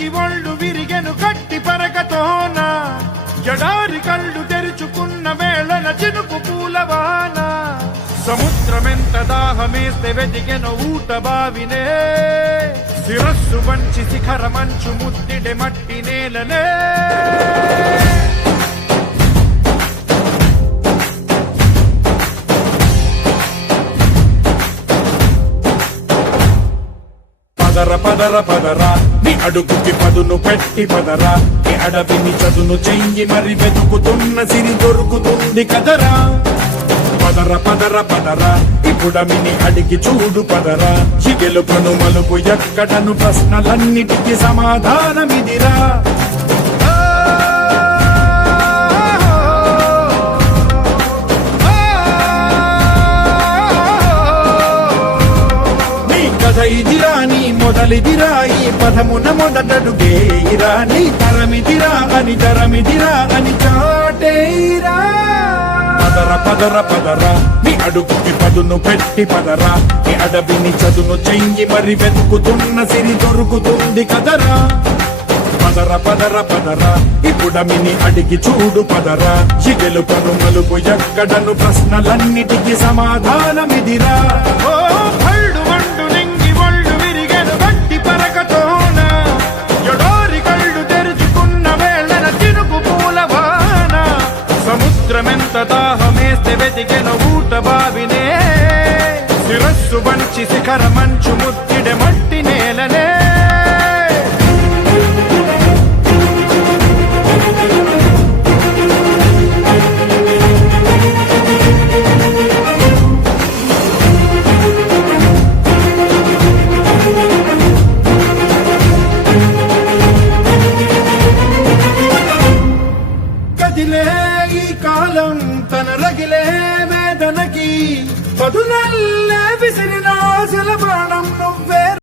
నింగి ఒళ్ళు విరిగెను గట్టి పరకతోన ఎడారి కళ్ళు తెరుచుకున్న వేళన చినుకు పూలవాన సముద్రమెంత దాహమేస్తే వెతికెను ఊట బావినే శిరస్సు వంచి శిఖర మంచు ముద్దిడే మట్టి నేలనే పదర పదర పదరా నీ అడుగుకి పదును పెట్టి పదరా నీ అడవిని చదును చెయ్యి మరి వెతుకుతున్న సిరి దొరుకుతుంది కదరా పదర పదర పదరా ఇప్పుడమిని అడిగి చూడు పదరా చిగెలుపను మలుపు ఎక్కడను ప్రశ్నలన్నిటికీ సమాధానమిదిరా ఇదిరా నీ మొదలిదిరా ఈ పదమున మొదటడుగేయిరా నీ తరమిదిరా అని చాటేరా పదర పదర పదరా నీ అడుగుకి పదును పెట్టి పదరా నీ అడవిని చదును చెయ్యి మరి వెతుకుతున్న సిరి దొరుకుతుంది కదరా పదర పదర పదరా ఇప్పుడమిని అడిగి చూడు పదరా చిగెలుపను మలుపు ఎక్కడను ప్రశ్నలన్నిటికీ సమాధానమిదిరా ఓ భళ్ళు వండు నింగి ఒళ్ళు విరిగెను గట్టి పరకతోన ఎడారి కళ్ళు తెరుచుకున్న వేళన చినుకు పూలవాన సముద్రమెంత దాహమేస్తే వెతికెను ఊట బావినే శిరస్సు వంచి శిఖర మంచు ముద్దిడే మట్టి నేలనే ఈ కాలం తన రగిలే వేదనకి పదునల్లే విసిరిన బాణం నువ్వే